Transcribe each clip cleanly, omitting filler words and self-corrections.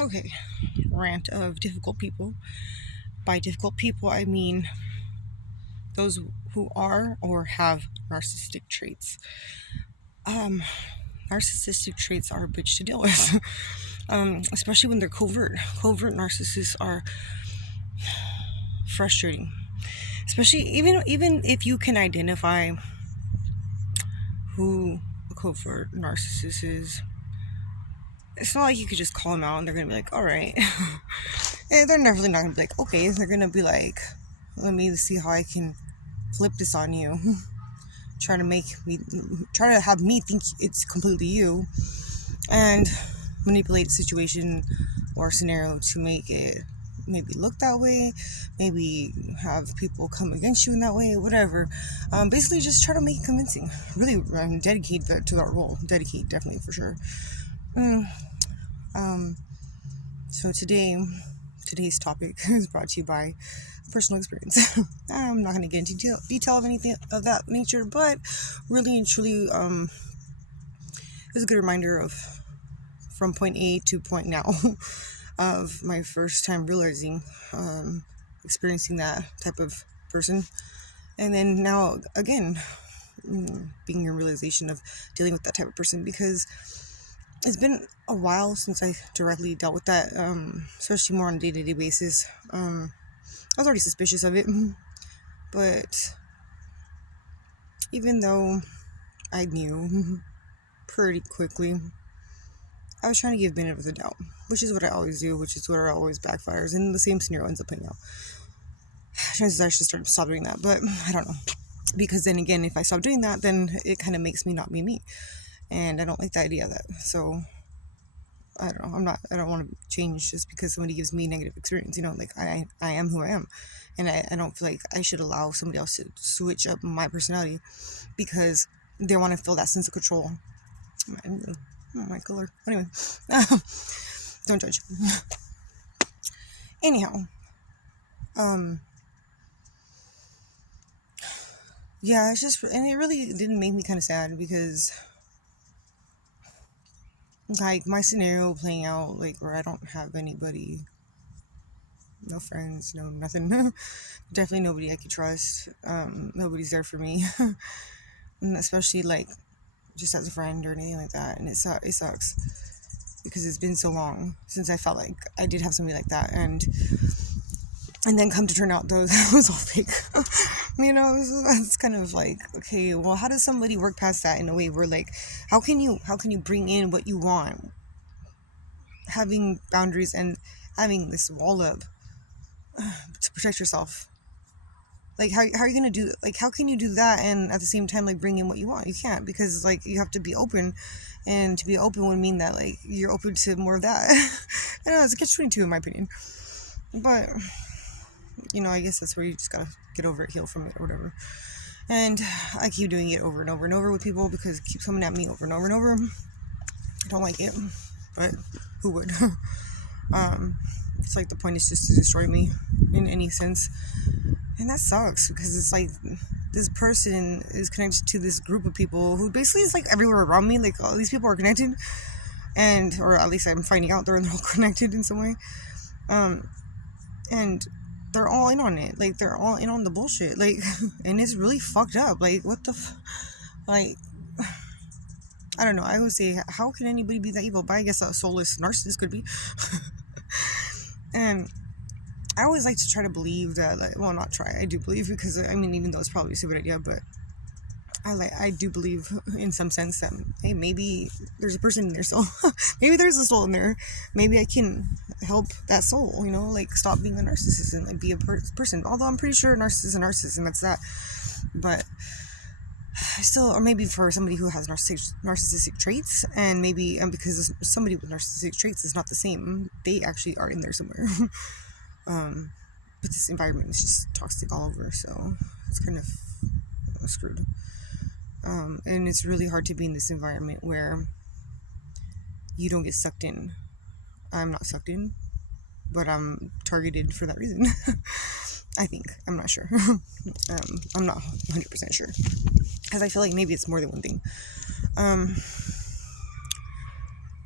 Okay, rant of difficult people. By difficult people, I mean those who are or have narcissistic traits. Um, Narcissistic traits are a bitch to deal with, especially when they're covert. Covert narcissists are frustrating, especially even if you can identify who a covert narcissist is. It's not like you could just call them out and they're gonna be like, all right. And they're definitely not gonna be like, okay. They're gonna be like, let me see how I can flip this on you. Try to have me think it's completely you, and manipulate the situation or scenario to make it maybe look that way, maybe have people come against you in that way, whatever. Basically, just try to make it convincing. Really, dedicate to that role. Dedicate, definitely, for sure. Mm, um, so today's topic is brought to you by personal experience. I'm not going to get into detail of anything of that nature, but really and truly, it was a good reminder of from point A to point now of my first time realizing, experiencing that type of person, and then now again, being a realization of dealing with that type of person, because it's been a while since I directly dealt with that, especially more on a day-to-day basis. I was already suspicious of it, but even though I knew pretty quickly, I was trying to give benefit of the doubt, which is what I always do, which is where it always backfires, and the same scenario ends up playing out. Chances are I should stop doing that, but I don't know. Because then again, if I stop doing that, then it kind of makes me not be me. And I don't like the idea of that. So, I don't know. I don't want to change just because somebody gives me negative experience. Like I am who I am. And I don't feel like I should allow somebody else to switch up my personality because they want to feel that sense of control. My color. Anyway, don't judge. Anyhow, um, yeah, and it really didn't make me kind of sad because, like, my scenario playing out, like, where I don't have anybody, no friends, no nothing, definitely nobody I could trust, nobody's there for me, and especially, like, just as a friend or anything like that, and it sucks, because it's been so long since I felt like I did have somebody like that, and then come to turn out those it was all fake. So that's kind of like, okay, well, how does somebody work past that in a way where, like, how can you bring in what you want, having boundaries and having this wall up to protect yourself? Like, how are you gonna do, like, how can you do that and at the same time, like, bring in what you want? You can't, because, like, you have to be open, and to be open would mean that, like, you're open to more of that. I don't know, it's a catch-22 in my opinion, but I guess that's where you just gotta get over it, heal from it, or whatever. And I keep doing it over and over and over with people because it keeps coming at me over and over and over. I don't like it, but who would? It's like the point is just to destroy me in any sense. And that sucks because it's like this person is connected to this group of people who basically is like everywhere around me. Like, all these people are connected, or at least I'm finding out they're all connected in some way. And they're all in on it. Like, they're all in on the bullshit. Like, and it's really fucked up. Like, what the like, I don't know. I would say, how can anybody be that evil? But I guess a soulless narcissist could be. And I always like to try to believe that, like, well, not try. I do believe, because I mean, even though it's probably a stupid idea, but I do believe in some sense that, hey, maybe there's a person in their soul. Maybe there's a soul in there. Maybe I can help that soul. Like, stop being a narcissist and, like, be a person. Although I'm pretty sure a narcissist is a narcissist, and that's that. But still, or maybe for somebody who has narcissistic traits, and maybe because somebody with narcissistic traits is not the same, they actually are in there somewhere. But this environment is just toxic all over, so it's kind of screwed. And it's really hard to be in this environment where you don't get sucked in. I'm not sucked in, but I'm targeted for that reason. I think. I'm not sure. I'm not 100% sure, because I feel like maybe it's more than one thing.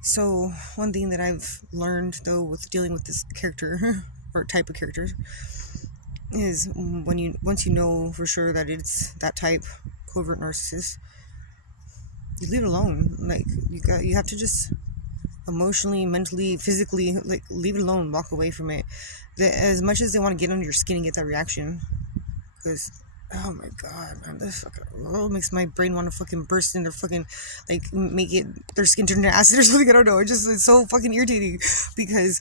So one thing that I've learned though with dealing with this character or type of character is once you know for sure that it's that type, covert narcissist, you leave it alone. Like you have to just emotionally, mentally, physically, like leave it alone, walk away from it. As much as they want to get under your skin and get that reaction, because oh my god, man, this fucking world makes my brain want to fucking burst in their fucking, like, make it their skin turn to acid or something. I don't know. It's so fucking irritating because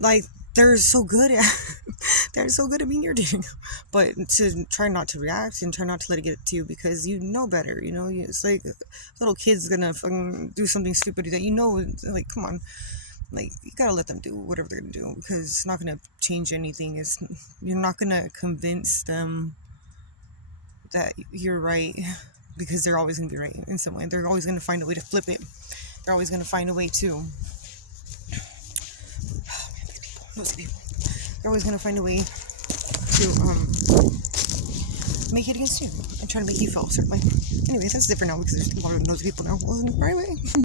like they're so good at they're so good at being irritating, but to try not to react and try not to let it get to you because you know better. It's like little kids gonna fucking do something stupid that like, come on, like, you gotta let them do whatever they're gonna do because it's not gonna change anything. You're not gonna convince them that you're right because they're always gonna be right in some way. They're always gonna find a way to flip it. They're always gonna find a way to those people. They're always gonna find a way to make it against you and try to make you feel a certain way. Anyway, that's different now because there's a lot of nosy people now. Well, right way.